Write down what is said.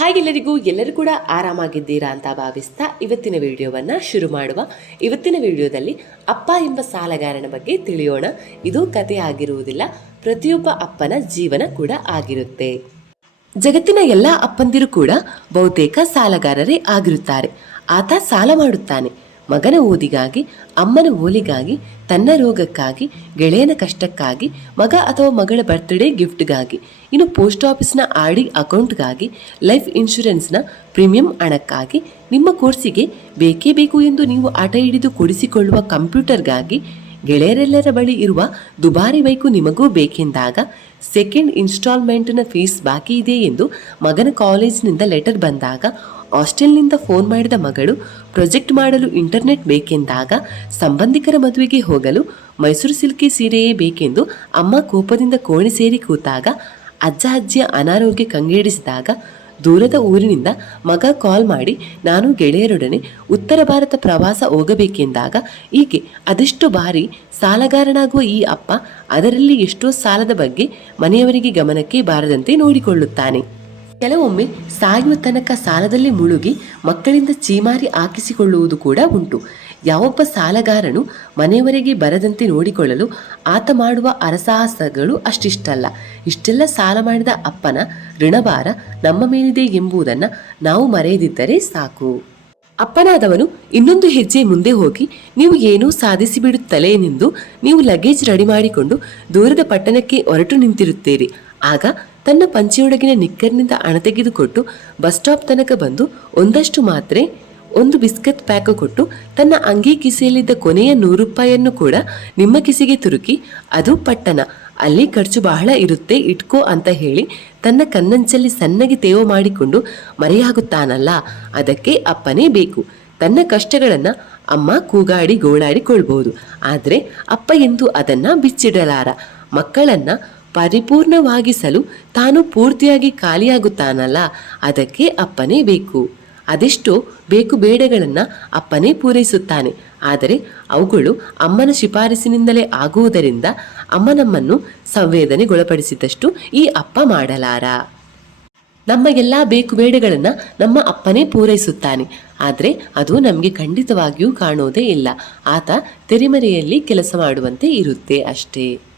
Hi ಎಲ್ಲರಿಗೂ ಎಲ್ಲರೂ ಕೂಡ ಆರಾಮಾಗಿದ್ದೀರಾ ಅಂತ ಭಾವಿಸ್ತಾ ಇವತ್ತಿನ ವಿಡಿಯೋವನ್ನು ಶುರು ಮಾಡುವ. ಇವತ್ತಿನ ವಿಡಿಯೋದಲ್ಲಿ ಅಪ್ಪ ಎಂಬ ಸಾಲಗಾರನ ಬಗ್ಗೆ ತಿಳಿಯೋಣ. ಇದು ಕತೆ ಆಗಿರುವುದಿಲ್ಲ, ಪ್ರತಿಯೊಬ್ಬ ಅಪ್ಪನ ಜೀವನ ಕೂಡ ಆಗಿರುತ್ತೆ. ಜಗತ್ತಿನ ಎಲ್ಲ ಅಪ್ಪಂದಿರು ಕೂಡ ಬಹುತೇಕ ಸಾಲಗಾರರೇ ಆಗಿರುತ್ತಾರೆ. ಆತ ಸಾಲ ಮಾಡುತ್ತಾನೆ. ಮಗನ ಓದಿಗಾಗಿ ಅಮ್ಮನ ಓಲಿಗಾಗಿ ತನ್ನ ರೋಗಕ್ಕಾಗಿ, ಗೆಳೆಯನ ಕಷ್ಟಕ್ಕಾಗಿ, ಮಗ ಅಥವಾ ಮಗಳ ಬರ್ತ್ಡೇ ಗಿಫ್ಟ್ಗಾಗಿ ಇನ್ನು ಪೋಸ್ಟ್ ಆಫೀಸ್ನ ಆರ್ ಡಿ ಅಕೌಂಟ್ಗಾಗಿ ಲೈಫ್ ಇನ್ಶೂರೆನ್ಸ್ನ ಪ್ರೀಮಿಯಂ ಹಣಕ್ಕಾಗಿ, ನಿಮ್ಮ ಕೋರ್ಸಿಗೆ ಬೇಕೇ ಬೇಕು ಎಂದು ನೀವು ಆಟ ಹಿಡಿದು ಕೊಡಿಸಿಕೊಳ್ಳುವ ಕಂಪ್ಯೂಟರ್ಗಾಗಿ ಗೆಳೆಯರೆಲ್ಲರ ಬಳಿ ಇರುವ ದುಬಾರಿ ಬೈಕು ನಿಮಗೂ ಬೇಕೆಂದಾಗ ಸೆಕೆಂಡ್ ಇನ್ಸ್ಟಾಲ್ಮೆಂಟ್ನ ಫೀಸ್ ಬಾಕಿ ಇದೆ ಎಂದು ಮಗನ ಕಾಲೇಜಿನಿಂದ ಲೆಟರ್ ಬಂದಾಗ ಹಾಸ್ಟೆಲ್ನಿಂದ ಫೋನ್ ಮಾಡಿದ ಮಗಳು ಪ್ರೊಜೆಕ್ಟ್ ಮಾಡಲು ಇಂಟರ್ನೆಟ್ ಬೇಕೆಂದಾಗ ಸಂಬಂಧಿಕರ ಮದುವೆಗೆ ಹೋಗಲು ಮೈಸೂರು ಸಿಲ್ಕಿ ಸೀರೆಯೇ ಬೇಕೆಂದು ಅಮ್ಮ ಕೋಪದಿಂದ ಕೋಣೆ ಸೇರಿ ಕೂತಾಗ ಅಜ್ಜ ಅಜ್ಜಿಯ ಅನಾರೋಗ್ಯ ಕಂಗೆಡಿಸಿದಾಗ ದೂರದ ಊರಿನಿಂದ ಮಗ ಕಾಲ್ ಮಾಡಿ, ನಾನು ಗೆಳೆಯರೊಡನೆ ಉತ್ತರ ಭಾರತ ಪ್ರವಾಸ ಹೋಗಬೇಕೆಂದಾಗ ಈಕೆ ಅದೆಷ್ಟು ಬಾರಿ ಸಾಲಗಾರನಾಗುವ ಈ ಅಪ್ಪ ಅದರಲ್ಲಿ ಎಷ್ಟೋ ಸಾಲದ ಬಗ್ಗೆ ಮನೆಯವರಿಗೆ ಗಮನಕ್ಕೆ ಬಾರದಂತೆ ನೋಡಿಕೊಳ್ಳುತ್ತಾನೆ. ಕೆಲವೊಮ್ಮೆ ಸಾಯುವ ತನಕ ಸಾಲದಲ್ಲಿ ಮುಳುಗಿ ಮಕ್ಕಳಿಂದ ಚೀಮಾರಿ ಹಾಕಿಸಿಕೊಳ್ಳುವುದು ಕೂಡ ಉಂಟು. ಯಾವೊಬ್ಬ ಸಾಲಗಾರನು ಮನೆಯವರೆಗೆ ಬರದಂತೆ ನೋಡಿಕೊಳ್ಳಲು ಆತ ಮಾಡುವ ಅರಸಾಹಸಗಳು ಅಷ್ಟಿಷ್ಟಲ್ಲ. ಇಷ್ಟೆಲ್ಲ ಸಾಲ ಮಾಡಿದ ಅಪ್ಪನ ಋಣಭಾರ ನಮ್ಮ ಮೇಲಿದೆ ಎಂಬುದನ್ನು ನಾವು ಮರೆಯದಿದ್ದರೆ ಸಾಕು. ಅಪ್ಪನಾದವನು ಇನ್ನೊಂದು ಹೆಜ್ಜೆ ಮುಂದೆ ಹೋಗಿ, ನೀವು ಏನೂ ಸಾಧಿಸಿ ಬಿಡುತ್ತಲೇನೆಂದು ನೀವು ಲಗೇಜ್ ರೆಡಿ ಮಾಡಿಕೊಂಡು ದೂರದ ಪಟ್ಟಣಕ್ಕೆ ಹೊರಟು ನಿಂತಿರುತ್ತೀರಿ. ಆಗ ತನ್ನ ಪಂಚೆಯೊಳಗಿನ ನಿಕ್ಕರ್ನಿಂದ ಹಣ ತೆಗೆದುಕೊಟ್ಟು ಬಸ್ ಸ್ಟಾಪ್ ತನಕ ಬಂದು ಒಂದಷ್ಟು ಮಾತ್ರೆ, ಒಂದು ಬಿಸ್ಕತ್ ಪ್ಯಾಕ್ ಕೊಟ್ಟು ತನ್ನ ಅಂಗಿ ಕಿಸೆಯಲ್ಲಿದ್ದ ಕೊನೆಯ ನೂರು ರೂಪಾಯಿಯನ್ನು ಕೂಡ ನಿಮ್ಮ ಕಿಸೆಗೆ ತುರುಕಿ, ಅದು ಪಟ್ಟಣ, ಅಲ್ಲಿ ಖರ್ಚು ಬಹಳ ಇರುತ್ತೆ, ಇಟ್ಕೋ ಅಂತ ಹೇಳಿ ತನ್ನ ಕನ್ನಂಚಲ್ಲಿ ಸಣ್ಣಗೆ ತೇವ ಮಾಡಿಕೊಂಡು ಮರೆಯಾಗುತ್ತಾನಲ್ಲ, ಅದಕ್ಕೆ ಅಪ್ಪನೇ ಬೇಕು. ತನ್ನ ಕಷ್ಟಗಳನ್ನ ಅಮ್ಮ ಕೂಗಾಡಿ ಗೋಳಾಡಿಕೊಳ್ಬಹುದು ಆದರೆ ಅಪ್ಪ ಎಂದು ಅದನ್ನ ಬಿಚ್ಚಿಡಲಾರ. ಮಕ್ಕಳನ್ನ ಪರಿಪೂರ್ಣವಾಗಿಸಲು ತಾನು ಪೂರ್ತಿಯಾಗಿ ಖಾಲಿಯಾಗುತ್ತಾನಲ್ಲ, ಅದಕ್ಕೆ ಅಪ್ಪನೇ ಬೇಕು. ಅದೆಷ್ಟೋ ಬೇಕು ಬೇಡಗಳನ್ನ ಅಪ್ಪನೇ ಪೂರೈಸುತ್ತಾನೆ. ಆದರೆ ಅವುಗಳು ಅಮ್ಮನ ಶಿಫಾರಸಿನಿಂದಲೇ ಆಗುವುದರಿಂದ ಅಮ್ಮ ನಮ್ಮನ್ನು ಸಂವೇದನೆಗೊಳಪಡಿಸಿದಷ್ಟು ಈ ಅಪ್ಪ ಮಾಡಲಾರ. ನಮ್ಮ ಎಲ್ಲ ಬೇಕು ಬೇಡಗಳನ್ನ ನಮ್ಮ ಅಪ್ಪನೇ ಪೂರೈಸುತ್ತಾನೆ. ಆದರೆ ಅದು ನಮಗೆ ಖಂಡಿತವಾಗಿಯೂ ಕಾಣೋದೇ ಇಲ್ಲ. ಆತ ತೆರೆಮರೆಯಲ್ಲಿ ಕೆಲಸ ಮಾಡುವಂತೆ ಇರುತ್ತೆ ಅಷ್ಟೇ.